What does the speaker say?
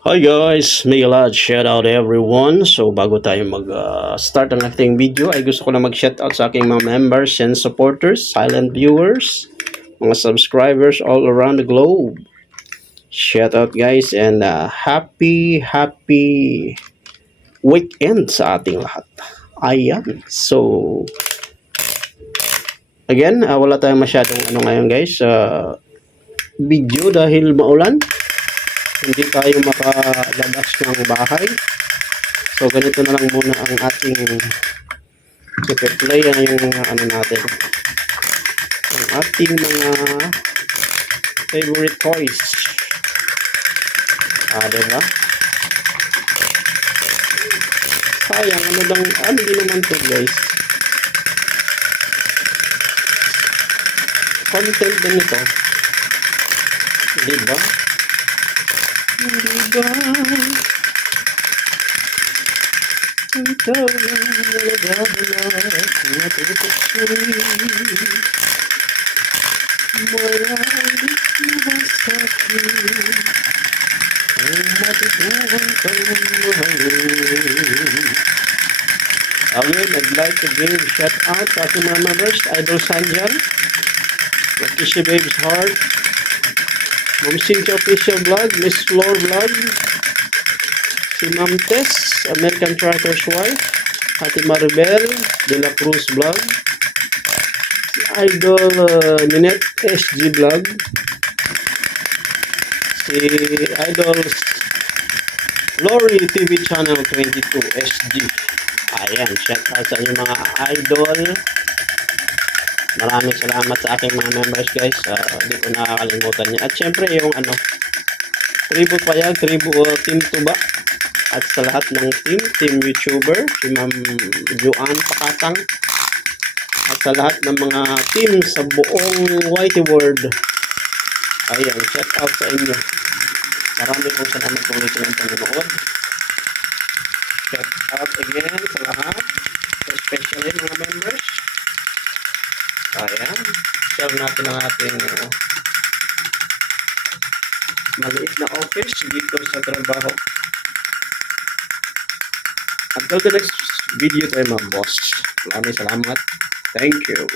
Hi guys, Miguel at shout out everyone. So bago tayo mag-start ang ating video ay gusto ko na mag-shout out sa aking mga members and supporters, silent viewers, mga subscribers all around the globe. Shout out guys and happy weekend sa ating lahat. Ayan. So again, wala tayong masyadong ngayon guys video dahil maulan. Hindi tayo makalabas ng bahay. So ganito na lang muna ang ating i-play yung natin. Ang ating mga favorite toys. Diba? Sayang, hindi naman to guys. Content din ito. Diba? Ikaw ang nagagalat na pagkakasuri maraming masakit ang matutuhan kang mahalin. Again, I'd like to give shout out sa aking mga members, Idol Sanjan, Kishi Babe's Heart, Mom Cynthia Official Vlog, Miss Floor Vlog, si Ma'am Tess, American Tracker's Wife, Ate Maribel, De La Cruz Vlog, si Idol Ninette SG Vlog, si Idol Lori TV Channel 22 SG. Ayan, shout out sa inyo mga idol. Maraming salamat sa aking mga members guys. Hindi ko nakakalimutan niya. At syempre yung tribu pa yan, tribu Team Tuba. At sa lahat ng team YouTuber, si Ma'am Joanne Pakatang. At sa lahat ng mga team sa buong Whitey World. Ayan, shout out sa inyo. Marami pong salamat kung ito yung panonood. Shout out again sa lahat. Especially mga members. Ayan, share natin ang ating maliit na office dito sa trabaho. Until the next video tayo mga boss. Maraming salamat. Thank you.